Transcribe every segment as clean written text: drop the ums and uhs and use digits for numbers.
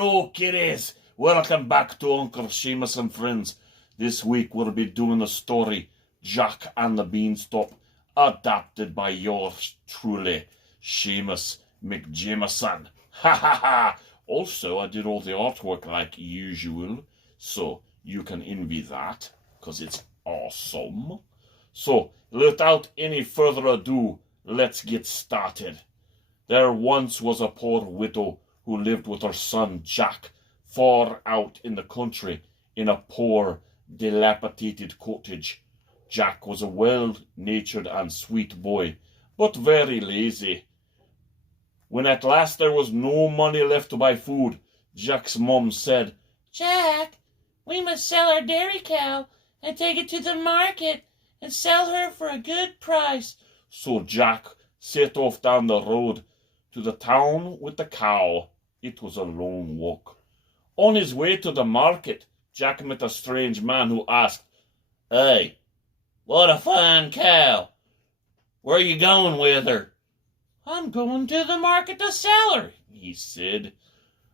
Hello, kiddies. Welcome back to Uncle Shaymus and Friends. This week we'll be doing the story Jack and the Beanstalk, adapted by yours truly, Shaymus McJameson. Ha ha ha! Also, I did all the artwork like usual, so you can envy that, because it's awesome. So, without any further ado, let's get started. There once was a poor widow who lived with her son Jack far out in the country in a poor, dilapidated cottage. Jack was a well-natured and sweet boy, but very lazy. When at last there was no money left to buy food, Jack's mum said, "Jack, we must sell our dairy cow and take it to the market and sell her for a good price." So Jack set off down the road to the town with the cow. It was a long walk. On his way to the market, Jack met a strange man who asked, "Hey, what a fine cow. Where are you going with her?" "I'm going to the market to sell her," he said.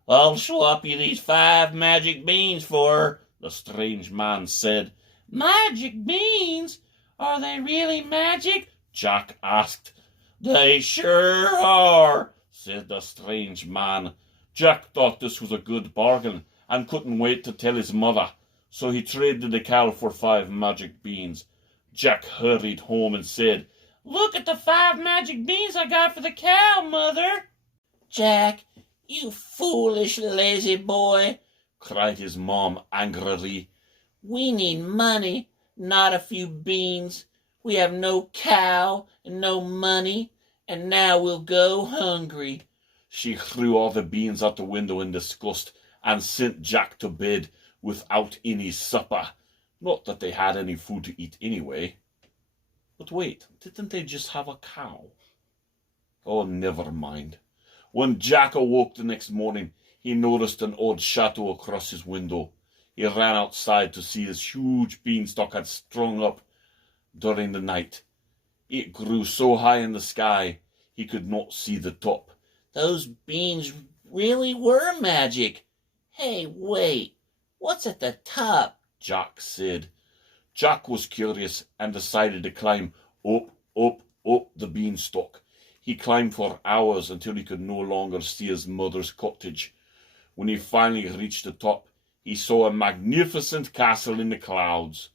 "I'll swap you these 5 magic beans for her," the strange man said. "Magic beans? Are they really magic?" Jack asked. "They sure are," said the strange man. Jack thought this was a good bargain and couldn't wait to tell his mother, so he traded the cow for 5 magic beans. Jack hurried home and said, "Look at the 5 magic beans I got for the cow, Mother." "Jack, you foolish, lazy boy," cried his mom angrily. "We need money, not a few beans. We have no cow and no money, and now we'll go hungry." She threw all the beans out the window in disgust and sent Jack to bed without any supper. Not that they had any food to eat anyway. But wait, didn't they just have a cow? Oh, never mind. When Jack awoke the next morning, he noticed an odd shadow across his window. He ran outside to see his huge beanstalk had sprung up during the night. It grew so high in the sky, he could not see the top. Those beans really were magic. Hey, wait, what's at the top? Jack said. Jack was curious and decided to climb up the beanstalk. He climbed for hours until he could no longer see his mother's cottage. When he finally reached the top, he saw a magnificent castle in the clouds.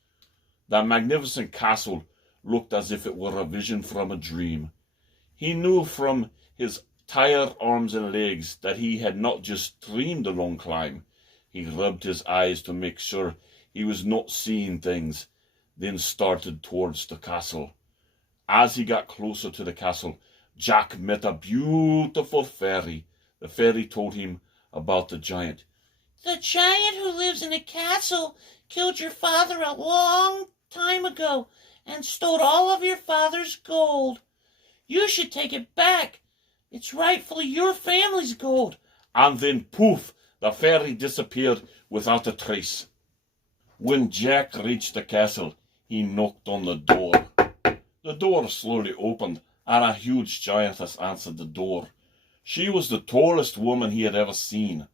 That magnificent castle looked as if it were a vision from a dream. He knew from his tired arms and legs that he had not just dreamed the long climb. He rubbed his eyes to make sure he was not seeing things, then started towards the castle. As he got closer to the castle, Jack met a beautiful fairy. The fairy told him about the giant. "The giant who lives in a castle killed your father a long time ago and stole all of your father's gold. You should take it back. It's rightfully your family's gold." And then, poof, the fairy disappeared without a trace. When Jack reached the castle, he knocked on the door. The door slowly opened, and a huge giantess answered the door. She was the tallest woman he had ever seen.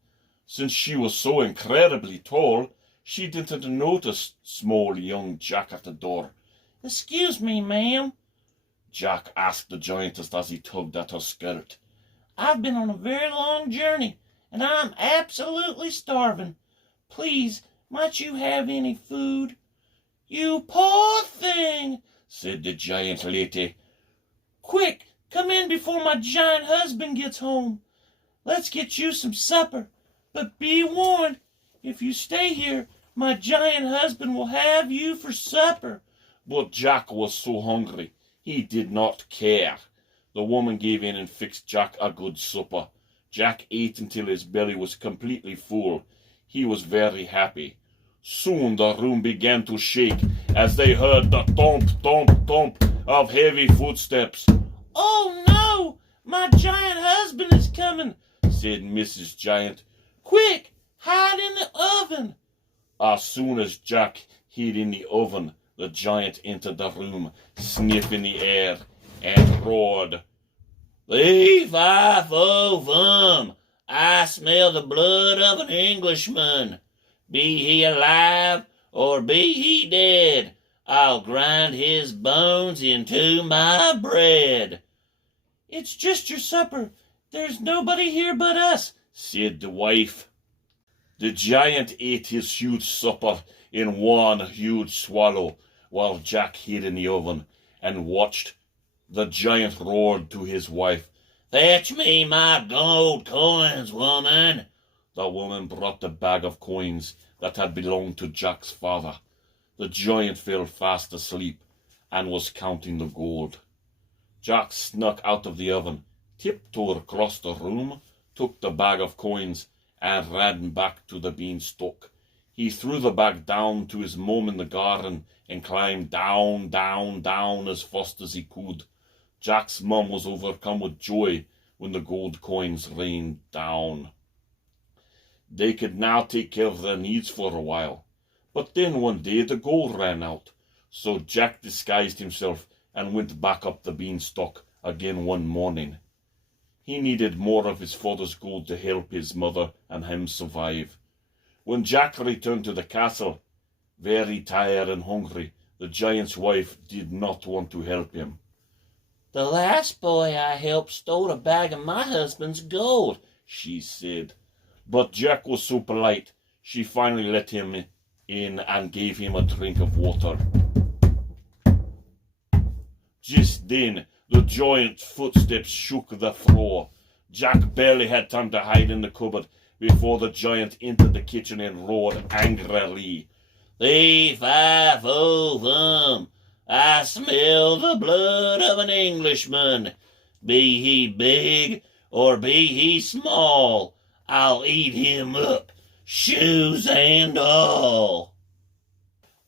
Since she was so incredibly tall, she didn't notice small young Jack at the door. "Excuse me, ma'am," Jack asked the giantess as he tugged at her skirt. "I've been on a very long journey, and I'm absolutely starving. Please, might you have any food?" "You poor thing," said the giant lady. "Quick, come in before my giant husband gets home. Let's get you some supper. But be warned, if you stay here, my giant husband will have you for supper." But Jack was so hungry, he did not care. The woman gave in and fixed Jack a good supper. Jack ate until his belly was completely full. He was very happy. Soon the room began to shake as they heard the thump, thump, thump of heavy footsteps. "Oh no, my giant husband is coming," said Mrs. Giant. "Quick, hide in the oven." As soon as Jack hid in the oven, the giant entered the room, sniffing the air, and roared, "Leave off of 'em! I smell the blood of an Englishman. Be he alive or be he dead, I'll grind his bones into my bread. It's just your supper. There's nobody here but us, said the wife. The giant ate his huge supper in one huge swallow, while Jack hid in the oven and watched. The giant roared to his wife, "Fetch me my gold coins, woman." The woman brought the bag of coins that had belonged to Jack's father. The giant fell fast asleep and was counting the gold. Jack snuck out of the oven, tiptoed across the room, took the bag of coins, and ran back to the beanstalk. He threw the bag down to his mum in the garden and climbed down, down, down as fast as he could. Jack's mum was overcome with joy when the gold coins rained down. They could now take care of their needs for a while. But then one day the gold ran out, so Jack disguised himself and went back up the beanstalk again one morning. He needed more of his father's gold to help his mother and him survive. When Jack returned to the castle, very tired and hungry, the giant's wife did not want to help him. "The last boy I helped stole a bag of my husband's gold," she said. But Jack was so polite, she finally let him in and gave him a drink of water. Just then, the giant's footsteps shook the floor. Jack barely had time to hide in the cupboard before the giant entered the kitchen and roared angrily, "Fee-fi-fo-fum, I smell the blood of an Englishman. Be he big or be he small, I'll eat him up, shoes and all."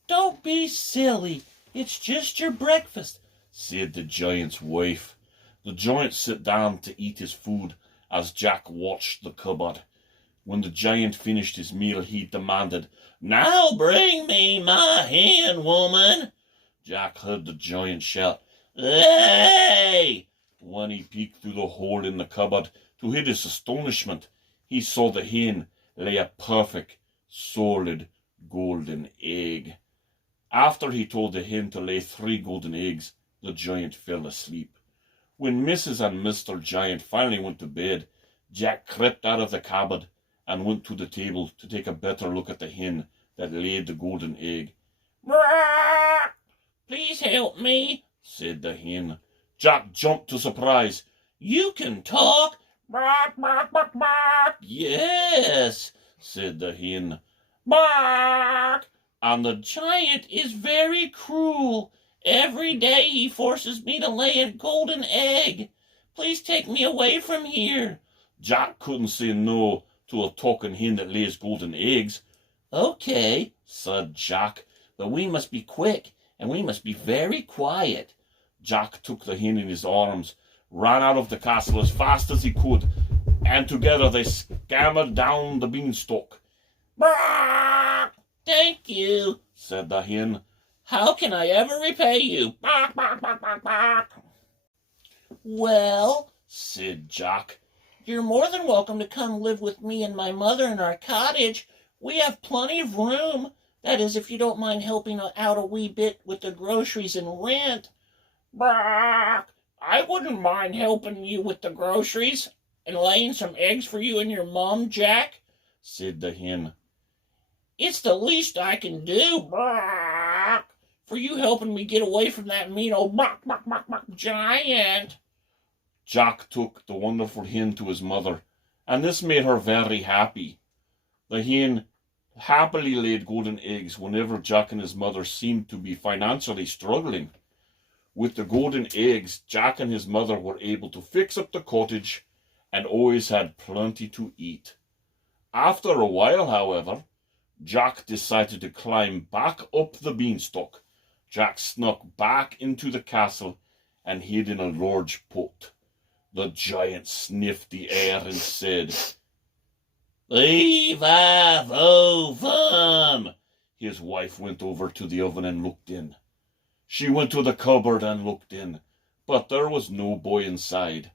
Don't be silly. It's just your breakfast, said the giant's wife. The giant sat down to eat his food as Jack watched the cupboard. When the giant finished his meal, he demanded, "Now bring me my hen, woman." Jack heard the giant shout, "Lay!" When he peeked through the hole in the cupboard, to his astonishment, he saw the hen lay a perfect, solid, golden egg. After he told the hen to lay 3 golden eggs, the giant fell asleep. When Mrs. and Mr. Giant finally went to bed, Jack crept out of the cupboard and went to the table to take a better look at the hen that laid the golden egg. "Please help me," said the hen. Jack jumped to surprise. "You can talk?" "Yes," said the hen. "And the giant is very cruel. Every day he forces me to lay a golden egg. Please take me away from here." Jack couldn't say no to a talking hen that lays golden eggs. "Okay," said Jack, "but we must be quick, and we must be very quiet." Jack took the hen in his arms, ran out of the castle as fast as he could, and together they scampered down the beanstalk. "Thank you," said the hen. "How can I ever repay you?" "Well," said Jack, "you're more than welcome to come live with me and my mother in our cottage. We have plenty of room. That is, if you don't mind helping out a wee bit with the groceries and rent." "I wouldn't mind helping you with the groceries and laying some eggs for you and your mom, Jack," said the hen. "It's the least I can do, for you helping me get away from that mean old giant." Jack took the wonderful hen to his mother, and this made her very happy. The hen happily laid golden eggs whenever Jack and his mother seemed to be financially struggling. With the golden eggs, Jack and his mother were able to fix up the cottage and always had plenty to eat. After a while, however, Jack decided to climb back up the beanstalk. Jack snuck back into the castle and hid in a large pot. The giant sniffed the air and said, "Fee-fi-fo-fum." His wife went over to the oven and looked in. She went to the cupboard and looked in, but there was no boy inside.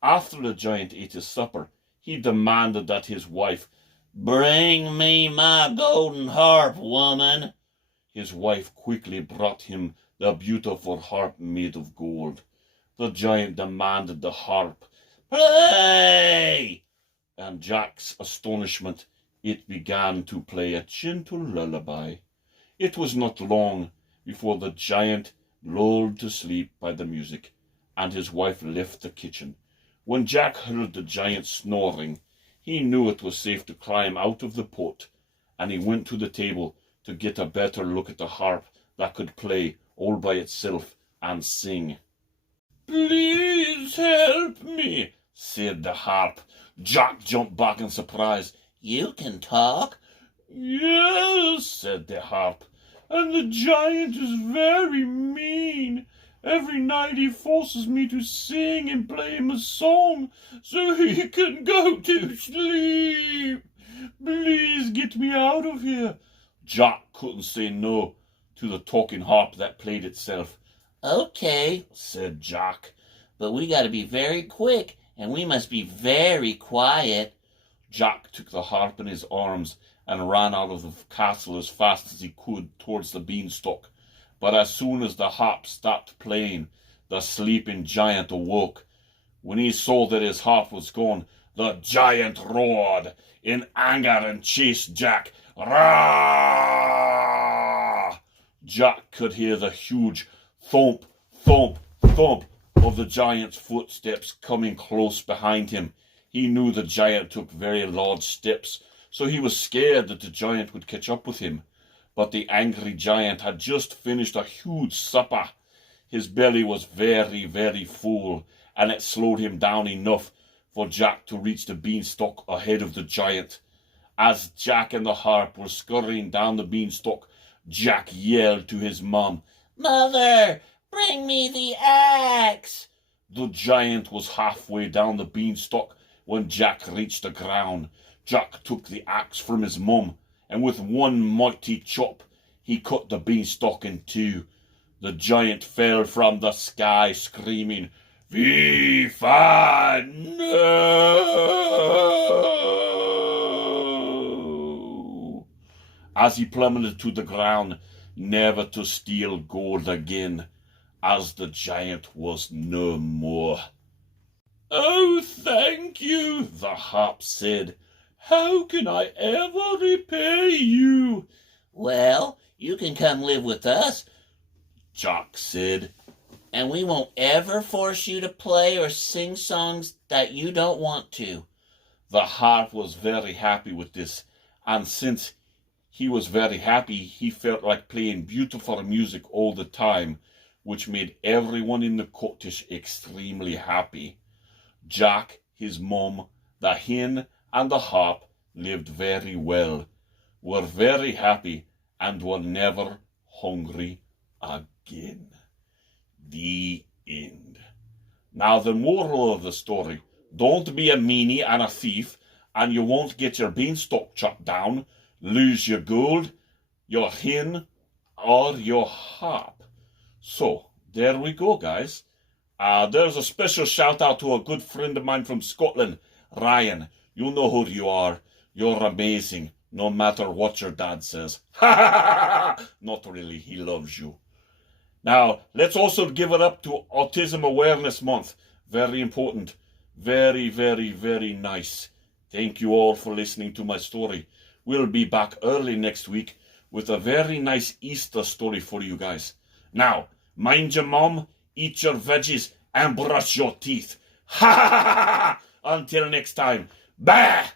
After the giant ate his supper, he demanded that his wife, "Bring me my golden harp, woman." His wife quickly brought him the beautiful harp made of gold. The giant demanded the harp. "Play!" And Jack's astonishment, it began to play a gentle lullaby. It was not long before the giant lulled to sleep by the music, and his wife left the kitchen. When Jack heard the giant snoring, he knew it was safe to climb out of the pot, and he went to the table to get a better look at the harp that could play all by itself and sing. "Please help me," said the harp. Jack jumped back in surprise. "You can talk?" "Yes," said the harp, "and the giant is very mean. Every night he forces me to sing and play him a song so he can go to sleep. Please get me out of here." Jack couldn't say no to the talking harp that played itself. "Okay," said Jack, "but we gotta be very quick, and we must be very quiet." Jack took the harp in his arms and ran out of the castle as fast as he could towards the beanstalk. But as soon as the harp stopped playing, the sleeping giant awoke. When he saw that his harp was gone, the giant roared in anger and chased Jack. Roar! Jack could hear the huge thump, thump, thump of the giant's footsteps coming close behind him. He knew the giant took very large steps, so he was scared that the giant would catch up with him. But the angry giant had just finished a huge supper. His belly was very, very full, and it slowed him down enough for Jack to reach the beanstalk ahead of the giant. As Jack and the harp were scurrying down the beanstalk, Jack yelled to his mom, "Mother, bring me the axe." The giant was halfway down the beanstalk when Jack reached the ground. Jack took the axe from his mum, and with one mighty chop, he cut the beanstalk in two. The giant fell from the sky, screaming, "Viva no!" as he plummeted to the ground, never to steal gold again, as the giant was no more. "Oh, thank you," the harp said. "How can I ever repay you?" "Well, you can come live with us," Jack said, "and we won't ever force you to play or sing songs that you don't want to." The harp was very happy with this, and since he was very happy, he felt like playing beautiful music all the time, which made everyone in the cottage extremely happy. Jack, his mum, the hen, and the harp lived very well, were very happy, and were never hungry again. The end. Now, the moral of the story: don't be a meanie and a thief, and you won't get your beanstalk chopped down, lose your gold, your hen, or your harp. So, there we go, guys. There's a special shout out to a good friend of mine from Scotland, Ryan. You know who you are. You're amazing, no matter what your dad says. Not really, he loves you. Now, let's also give it up to Autism Awareness Month. Very important. Very, very, very nice. Thank you all for listening to my story. We'll be back early next week with a very nice Easter story for you guys. Now, mind your mom, eat your veggies, and brush your teeth. Until next time. Bye!